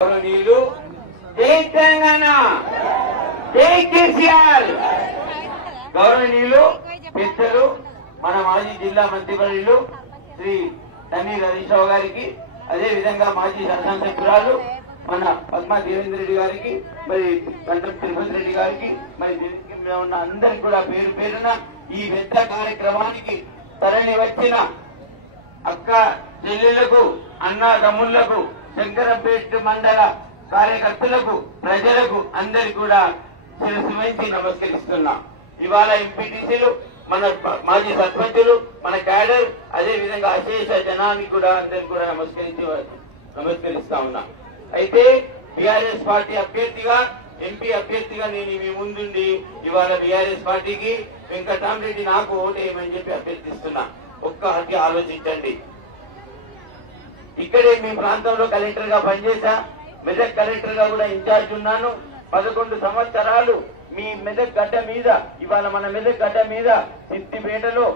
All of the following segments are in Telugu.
గౌరవనీయులు జై తెలంగాణ జై కేసీఆర్ గౌరవనీయులు పెద్దలు మన మాజీ జిల్లా మంత్రివర్యులు శ్రీ తన్నీర్ హరీష్ రావు గారికి, అదే విధంగా మాజీ శాసనసభ్యురాలు మన పద్మా దేవేంద్ర రెడ్డి గారికి, మరి గంటం తిరుపతి రెడ్డి గారికి, మరి ఉన్న అందరికి కూడా పేరు పేరున ఈ పెద్ద కార్యక్రమానికి తరలి వచ్చిన అక్క చెల్లెళ్లకు, అన్న తమ్ముళ్లకు, శంకరంపేట మండల కార్యకర్తలకు, ప్రజలకు అందరికి కూడా శిరస్సు వంచి నమస్కరిస్తున్నాం. ఇవాళ ఎంపీటీసీలు, మన మాజీ సర్పంచులు, మన క్యాడర్, అదే విధంగా అశేష జనానికి కూడా అందరికి కూడా నమస్కరిస్తా ఉన్నా. అయితే బీఆర్ఎస్ పార్టీ అభ్యర్థిగా, ఎంపీ అభ్యర్థిగా నేను మీ ముందుండి ఇవాళ బీఆర్ఎస్ పార్టీకి వెంకటరామరెడ్డి నాకు ఓటేయమని చెప్పి అభ్యర్థిస్తున్నా. ఒక్కటి ఆలోచించండి. ఇక్కడే మీ ప్రాంతంలో కలెక్టర్ గా పనిచేశా, మెదక్ కలెక్టర్ గా కూడా ఇన్ఛార్జ్ ఉన్నాను. 11 సంవత్సరాలు మీ మెదక్ గడ్డ మీద, ఇవాళ మన మెదక్ గడ్డ మీద సిద్దిపేటలో,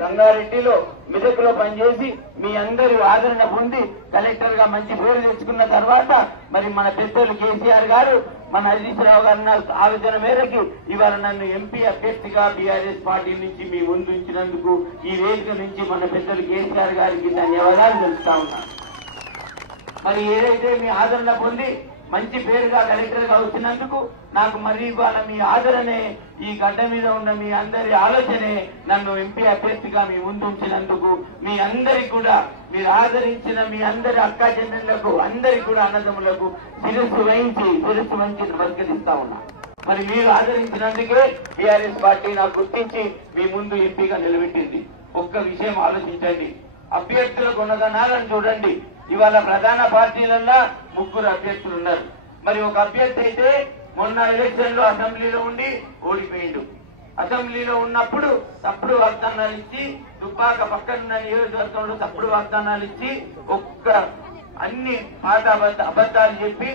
రంగారెడ్డిలో, మెదక్ లో పనిచేసి మీ అందరి ఆదరణ పొంది కలెక్టర్ గా మంచి పేరు తెచ్చుకున్న తర్వాత మరి మన పెద్దలు కేసీఆర్ గారు, మన హరీష్ రావు గారి ఆలోచన మేరకు ఇవాళ నన్ను ఎంపీ అభ్యర్థిగా బీఆర్ఎస్ పార్టీ నుంచి మీ ముందు ఉంచినందుకు ఈ వేదిక నుంచి మన పెద్దలు కేసీఆర్ గారికి ధన్యవాదాలు తెలుపుతా ఉన్నాను. మరి ఏదైతే మీ ఆదరణ పొంది మంచి పేరుగా కలెక్టర్ గా వచ్చినందుకు నాకు మరి ఇవాళ మీ ఆదరణే, ఈ గడ్డ మీద ఉన్న మీ అందరి ఆలోచనే నన్ను ఎంపీ అభ్యర్థిగా మీ ముందు ఉంచినందుకు మీ అందరికి కూడా, మీరు ఆదరించిన మీ అందరి అక్కా చెల్లెళ్లకు, అందరికి కూడా అన్నదమ్ములకు శిరస్సు వంచి నమస్కరిస్తా ఉన్నా. మరి మీరు ఆదరించినందుకే టీఆర్ఎస్ పార్టీ నాకు గుర్తించి మీ ముందు ఎంపీగా నిలబెట్టింది. ఒక్క విషయం ఆలోచించండి, అభ్యర్థుల గుణగణాలను చూడండి. ఇవాళ ప్రధాన పార్టీలలో 3 అభ్యర్థులు ఉన్నారు. మరి ఒక అభ్యర్థి అయితే మొన్న ఎలక్షన్ లో అసెంబ్లీలో ఉండి ఓడిపోయిండు. అసెంబ్లీలో ఉన్నప్పుడు తప్పుడు వాగ్దానాలు ఇచ్చి, దుబ్బాక పక్కనున్న నియోజకవర్గంలో తప్పుడు వాగ్దానాలు ఇచ్చి, అన్ని పాత అబద్దాలు చెప్పి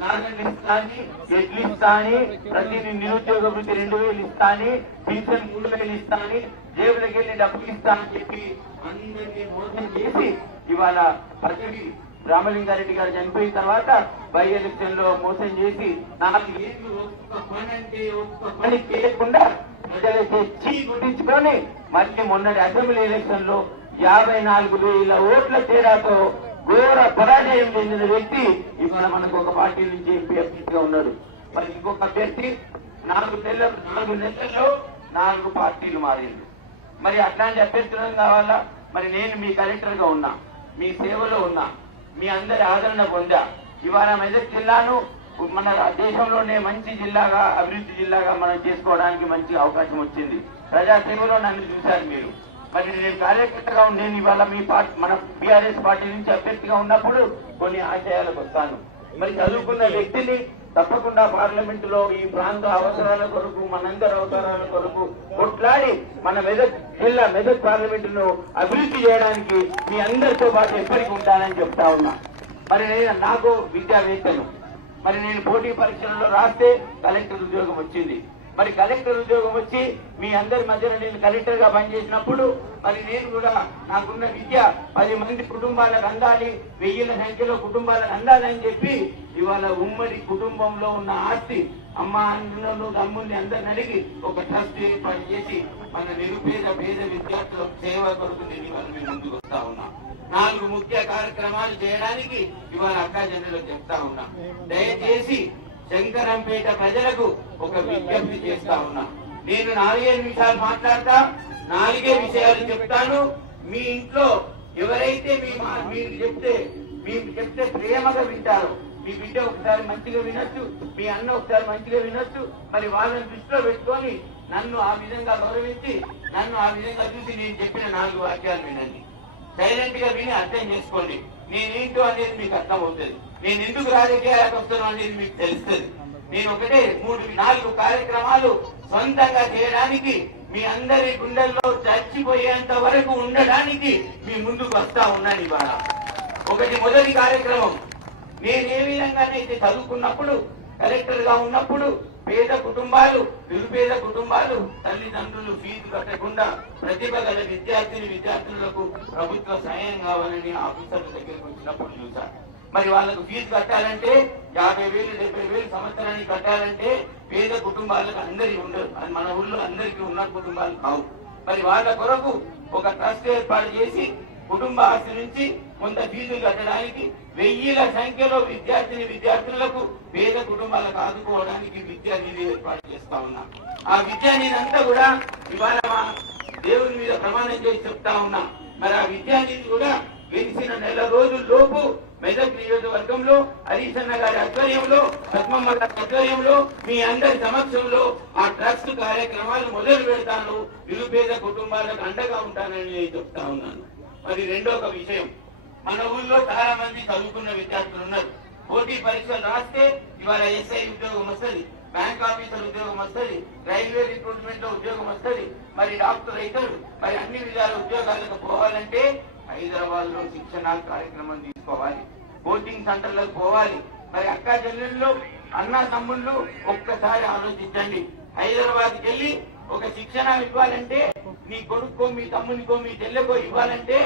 నాలుగు ఇస్తా అని, ఎడ్లు ఇస్తా అని, ప్రతి నిరుద్యోగ వృత్తి 2000 ఇస్తా అని, పెన్షన్ 3000 ఇస్తా అని, జేబులకి వెళ్ళి డబ్బులు ఇస్తా అని చెప్పి అందరినీ మోసం చేసి ఇవాళ పదవి రామలింగారెడ్డి గారు చనిపోయిన తర్వాత బై ఎలక్షన్ లో మోసం చేసి 4 ఏళ్ళు ఒక్క పని చేయకుండా ప్రజలు తెచ్చి గుర్తించుకొని మళ్ళీ మొన్నటి అసెంబ్లీ ఎలక్షన్ లో 54,000 ఓట్ల తేడాతో ఘోర పరాజయం చెందిన వ్యక్తి ఇవాళ మనకు ఒక పార్టీ నుంచి ఎంపీ అభ్యర్థిగా ఉన్నాడు. మరి ఇంకొక అభ్యర్థి 4 నెలల్లో 4 పార్టీలు మారింది. మరి అట్లాంటి అభ్యర్థులను కావాలా? మరి నేను మీ కలెక్టర్ గా ఉన్నా, మీ సేవలో ఉన్నా, మీ అందరి ఆదరణ పొందా. ఇవాళ మెదక్ జిల్లాను మన దేశంలోనే మంచి జిల్లాగా, అభివృద్ధి జిల్లాగా మనం చేసుకోవడానికి మంచి అవకాశం వచ్చింది. ప్రజాసేవలో నన్ను చూశారు మీరు. మరి నేను కార్యకర్తగా నేను ఇవాళ మన బీఆర్ఎస్ పార్టీ నుంచి అభ్యర్థిగా ఉన్నప్పుడు కొన్ని ఆశయాలకు వస్తాను. మరి చదువుకున్న వ్యక్తిని తప్పకుండా పార్లమెంట్ లో ఈ ప్రాంత అవసరాల కొరకు, మనందరి అవసరాల కొరకు కొట్లాడి మన మెదక్ పార్లమెంట్ ను అభివృద్ధి చేయడానికి మీ అందరితో పాటు ఎప్పటికీ ఉంటానని చెప్తా ఉన్నా. మరి నాకు విద్యావేత్తను, మరి నేను పోటీ పరీక్షలలో రాస్తే కలెక్టర్ ఉద్యోగం వచ్చింది. మరి కలెక్టర్ ఉద్యోగం వచ్చి మీ అందరి మధ్యలో నేను కలెక్టర్ గా పనిచేసినప్పుడు మరి నేను కూడా నాకున్న విద్య 10 మంది కుటుంబాలకు అందాలి, 1000 సంఖ్యలో కుటుంబాలకు అందాలని చెప్పి ఇవాళ ఉమ్మడి కుటుంబంలో ఉన్న ఆస్తి అమ్మ అన్నను తమ్ముల్ని అందరిని అడిగి ఒక ట్రస్ట్ ఏర్పాటు చేసి మన పేద విద్యార్థుల సేవ కొరకు నేను ఇవాళ మీ ముందుకు వస్తా ఉన్నా. 4 ముఖ్య కార్యక్రమాలు చేయడానికి ఇవాళ అక్కా జనులకు చెప్తా ఉన్నా. దయచేసి శంకరంపేట ప్రజలకు ఒక విజ్ఞప్తి చేస్తా ఉన్నా. నేను 4 నిమిషాలు మాట్లాడతా, 4 విషయాలు చెప్తాను. మీ ఇంట్లో ఎవరైతే మీరు చెప్తే ప్రేమగా వింటారో, మీ బిడ్డ ఒకసారి మంచిగా వినొచ్చు, మీ అన్న ఒకసారి మంచిగా వినొచ్చు. మరి వాళ్ళని దృష్టిలో పెట్టుకొని నన్ను ఆ విధంగా గౌరవించి, నన్ను ఆ విధంగా చూసి నేను చెప్పిన 4 వాక్యాలు వినండి. సైలెంట్ గా విని అర్థం చేసుకోండి. నేనేంటో అనేది మీకు అర్థం అవుతుంది. నేను ఎందుకు రాజకీయాలకు వస్తాను అనేది మీకు తెలుస్తుంది. నేను 4 కార్యక్రమాలు సొంతంగా చేయడానికి, మీ అందరి గుండెల్లో చచ్చిపోయేంత వరకు ఉండడానికి మీ ముందుకు వస్తా ఉన్నాను ఇవాళ. మొదటి కార్యక్రమం, నేను ఏ విధంగానైతే చదువుకున్నప్పుడు, కలెక్టర్ గా ఉన్నప్పుడు పేద కుటుంబాలు, నిరుపేద కుటుంబాలు, తల్లిదండ్రులు ఫీజు కట్టకుండా ప్రతిభ గల విద్యార్థులకు ప్రభుత్వ సాయం కావాలని ఆఫీసర్ల దగ్గరకు వచ్చినప్పుడు చూశాను. మరి వాళ్ళకు ఫీజు కట్టాలంటే 50,000 70,000 సంవత్సరానికి కట్టాలంటే పేద కుటుంబాలకు అందరికీ ఉండదు. మన ఊళ్ళో అందరికీ ఉన్న కుటుంబాలు కావు. మరి వాళ్ళ కొరకు ఒక ట్రస్ట్ ఏర్పాటు చేసి కుటుంబ ఆస్తి నుంచి కొంత ఫీజులు కట్టడానికి 1000ల సంఖ్యలో విద్యార్థులకు పేద కుటుంబాలకు ఆదుకోవడానికి విద్యా నిధి ఏర్పాటు చేస్తా ఉన్నాం. ఆ విద్యా నిధి అంతా కూడా ఇవాళ మా దేవుని మీద ప్రమాణం చేసి చెప్తా ఉన్నా. మరి ఆ విద్యా నిధి కూడా గెలిచిన నెల రోజుల్లోపు మెదక్ నియోజకవర్గంలో హరీశన్న గారి ఆధ్వర్యంలో, పద్మమ్మ గారి ఆధ్వర్యంలో, మీ అందరి సమక్షంలో ఆ ట్రస్ట్ కార్యక్రమాలు మొదలు పెడతాను. నిరుపేద కుటుంబాలకు అండగా ఉంటానని నేను చెప్తా ఉన్నాను. మరి రెండొక విషయం, మన ఊళ్ళో చాలా మంది చదువుకున్న విద్యార్థులు ఉన్నారు. పోటీ పరీక్షలు రాస్తే ఇవాళ ఎస్ఐ ఉద్యోగం వస్తుంది, బ్యాంక్ ఆఫీసర్ ఉద్యోగం వస్తుంది, రైల్వే రిక్రూట్మెంట్ లో ఉద్యోగం వస్తుంది, మరి డాక్టర్ అవుతారు. మరి అన్ని విధాల ఉద్యోగాలకు పోవాలంటే హైదరాబాద్ లో శిక్షణ కార్యక్రమం తీసుకోవాలి, కోచింగ్ సెంటర్లకు పోవాలి. మరి అక్క చెల్లెళ్ళు, అన్న తమ్ముళ్ళు ఒక్కసారి ఆలోచించండి. హైదరాబాద్కి వెళ్ళి ఒక శిక్షణ ఇవ్వాలంటే మీ కొడుకో, మీ తమ్మునికో, మీ చెల్లెకో ఇవ్వాలంటే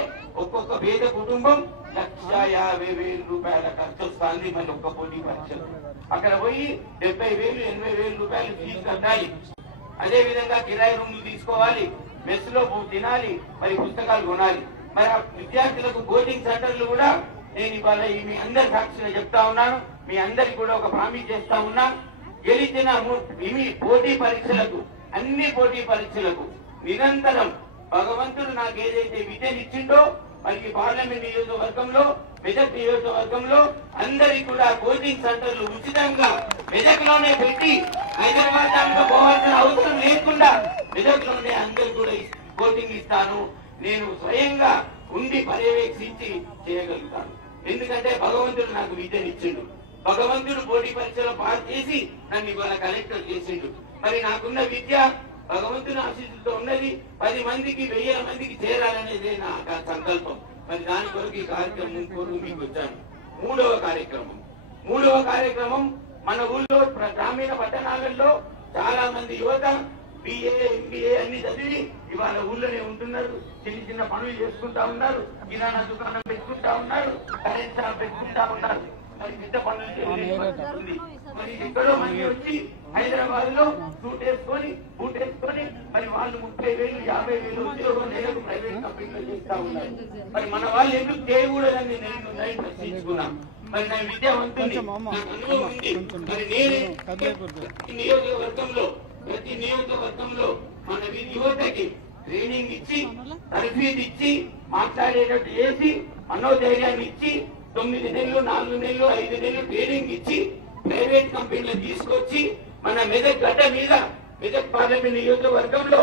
ఒక్కొక్క పేద కుటుంబం 150,000 రూపాయల ఖర్చు వస్తుంది. మరి ఒక్క పోటీ పరీక్షలు అక్కడ పోయి 70,000 80,000 రూపాయలు ఫీజు కట్టాలి. అదే విధంగా కిరాయి రూమ్లు తీసుకోవాలి, మెస్ లో తినాలి, మరి పుస్తకాలు కొనాలి. మరి ఆ విద్యార్థులకు కోచింగ్ సెంటర్లు కూడా నేను ఇవాళ మీ అందరి సాక్షిగా చెప్తా ఉన్నాను. మీ అందరికి కూడా ఒక ప్రామిస్ చేస్తా ఉన్నా. గెలిచిన పోటీ పరీక్షలకు, అన్ని పోటీ పరీక్షలకు నిరంతరం భగవంతుడు నాకు ఏదైతే విద్యనిచ్చిండో మనకి పార్లమెంట్ నియోజకవర్గంలో, మెదక్ నియోజకవర్గంలో అందరికి కూడా కోచింగ్ సెంటర్లు ఉచితంగా మెదక్ లోనే పెట్టి హైదరాబాద్ దాంట్లో పోవాల్సిన అవసరం లేకుండా మెదక్ లోనే అందరికి కూడా కోచింగ్ ఇస్తాను. నేను స్వయంగా ఉండి పర్యవేక్షించి చేయగలుగుతాను. ఎందుకంటే భగవంతుడు నాకు విద్యనిచ్చిండు. భగవంతుడు పోటీ పరీక్షలో పాస్ చేసి నన్ను ఇవాళ కలెక్టర్ చేసిండు. మరి నాకున్న విద్య భగవంతుని ఆశీస్సులతో ఉన్నది. 10 మందికి 1000 మందికి చేరాలనేదే నా సంకల్పం. మరి దాని కొరకు ఈ కార్యక్రమం కొరకు మీకు వచ్చాను. మూడవ కార్యక్రమం మన ఊళ్ళో గ్రామీణ పట్టణాలలో చాలా మంది యువత BA MBA అన్ని చదివి ఇవాళ ఊళ్ళోనే ఉంటున్నారు. చిన్న చిన్న పనులు చేసుకుంటా ఉన్నారు, కిరాణా దుకాణం పెట్టుకుంటా ఉన్నారు, కరెంట్ షాప్ పెట్టుకుంటా ఉన్నారు. మరి పెద్ద పనులు చేస్తుంది. మరి ఎక్కడో మంది వచ్చి హైదరాబాద్ లో బూట్ వేసుకొని మరి వాళ్ళు 30,000 50,000 ఉద్యోగం నెలకు ప్రైవేట్ కంపెనీలో చేస్తా ఉన్నారు. మరి మన వాళ్ళు ఎందుకు చేయకూడదని నేను ప్రశ్నించుకున్నాం. మరి నా విద్య ఉంటుంది, నాకు అనుభవం ఉంది. మరి నేను ప్రతి నియోజకవర్గంలో మన యువతకి ట్రైనింగ్ ఇచ్చి, తర్ఫీదు ఇచ్చి, మాట్లాడేటట్టు చేసి, మనోధైర్యాన్ని ఇచ్చి 9 నెలలు 4 నెలలు 5 నెలలు ట్రైనింగ్ ఇచ్చి ప్రైవేట్ కంపెనీలు తీసుకొచ్చి మన మెదక్ గడ్డ మీద మెదక్ పార్లమెంట్ నియోజకవర్గంలో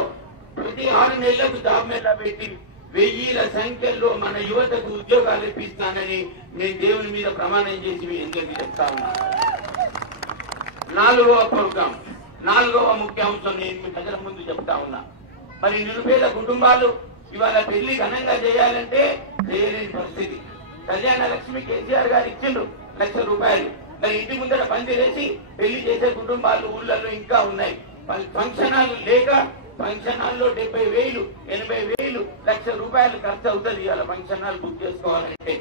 ప్రతి 6 నెలలకు జాబ్ మేళా పెట్టి 1000ల సంఖ్యలో మన యువతకు ఉద్యోగాలు ఇప్పిస్తానని నేను దేవుని మీద ప్రమాణం చేసి మీ అందరికీ చెప్తా ఉన్నా. 4వ ప్రోగ్రాం, 4వ ముఖ్య అంశం నేను మీ ప్రజల ముందు చెప్తా ఉన్నా. మరి నిరుపేద కుటుంబాలు ఇవాళ పెళ్లి ఘనంగా చేయాలంటే చేయలేని పరిస్థితి. కళ్యాణ లక్ష్మి కేసీఆర్ గారు ఇచ్చిండు 1,00,000 రూపాయలు. మరి ఇంటి ముందర పనిచేసి పెళ్లి చేసే కుటుంబాలు ఊళ్ళల్లో ఇంకా ఉన్నాయి. ఫంక్షన్ హాల్ లేక ఫంక్షన్ హాల్లో 70,000 80,000 1,00,000 రూపాయలు ఖర్చు అవుతుంది ఇవాళ ఫంక్షన్ హాల్ బుక్ చేసుకోవాలంటే.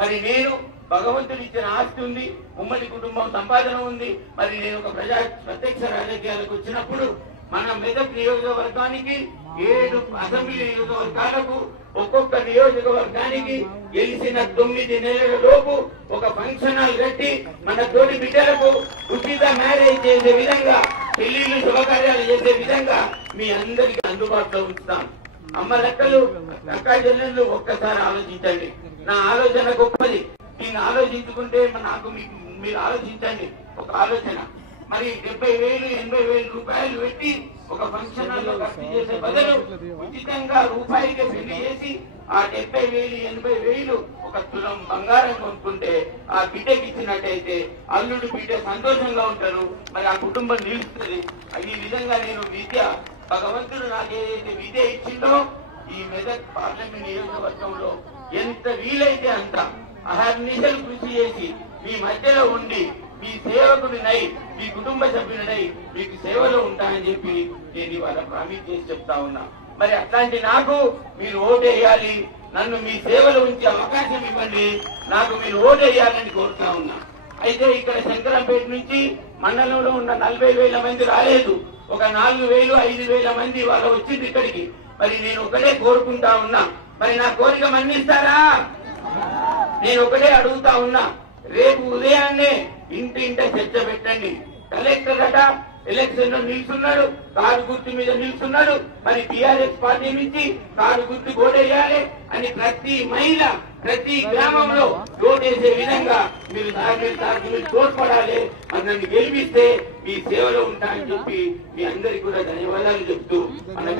మరి నేను భగవంతుడు ఇచ్చిన ఆస్తి ఉంది, ఉమ్మడి కుటుంబం సంపాదన ఉంది. మరి నేను ఒక ప్రత్యక్ష రాజకీయాలకు వచ్చినప్పుడు మన మెదక్ నియోజకవర్గానికి 7 అసెంబ్లీ నియోజకవర్గాలకు ఒక్కొక్క నియోజకవర్గానికి గెలిచిన 9 నెలల లోపు ఒక ఫంక్షన్ హాల్ కట్టి మన తోటి బిడ్డలకు ఉచిత మ్యారేజ్ చేసే విధంగా, పెళ్లిళ్లు శుభకార్యాలు చేసే విధంగా మీ అందరికీ అందుబాటులో ఉంచుతాం. అమ్మ లెక్కలు, అక్క చెల్లెళ్ళు ఒక్కసారి ఆలోచించండి. నా ఆలోచన గొప్పది. దీన్ని ఆలోచించుకుంటే నాకు మీరు ఆలోచించండి ఒక ఆలోచన. మరి 70,000 80,000 రూపాయలు పెట్టి ఒక ఫంక్షన్ హాల్లో ఖర్చు చేసే బదులు ఉచితంగా రూపాయికి పెళ్లి చేసి ఆ 70,000 80,000 ఒక తులం బంగారం కొనుక్కుంటే ఆ బిడ్డకి ఇచ్చినట్టయితే అల్లుడు బిడ్డ సంతోషంగా ఉంటారు. మరి ఆ కుటుంబం నిలుస్తుంది. ఈ విధంగా నేను భగవంతుడు నాకు ఏదైతే విద్య ఇచ్చిందో ఈ మెదక్ పార్లమెంట్ నియోజకవర్గంలో ఎంత వీలైతే అంత అహర్నిశలు కృషి చేసి మీ మధ్యలో ఉండి మీ సేవకుడినై, మీ కుటుంబ సభ్యుడినై మీకు సేవలో ఉంటానని చెప్పి నేను ఇవాళ ప్రామిస్ చేసి చెప్తా ఉన్నా. మరి అట్లాంటి నాకు మీరు ఓటేయాలి. నన్ను మీ సేవలో ఉంచే అవకాశం ఇవ్వండి, నాకు మీరు ఓటేయాలని కోరుతా ఉన్నా. అయితే ఇక్కడ శంకరంపేట నుంచి మండలంలో ఉన్న 40,000 మంది రాలేదు, ఒక 4,000 5,000 మంది వాళ్ళు వచ్చింది ఇక్కడికి. మరి నేను ఒకటే కోరుకుంటా ఉన్నా, మరి నా కోరిక మన్నిస్తారా? నేను ఒకటే అడుగుతా ఉన్నా, రేపు ఉదయాన్నే ఇంటింట చర్చ పెట్టండి. కలెక్టర్ అట ఎలక్షన్ లో నిల్చున్నాడు, కారు గుర్తు మీద నిల్చున్నాడు, మరి టీఆర్ఎస్ పార్టీ నుంచి కారు గుర్తు ఓటేయాలి అని ప్రతి మహిళ ప్రతి గ్రామంలో ఓటేసే విధంగా మీరు తోడ్పడాలి. మరి నన్ను గెలిపిస్తే మీ సేవలో ఉంటానని చెప్పి మీ అందరికీ కూడా ధన్యవాదాలు చెప్తూ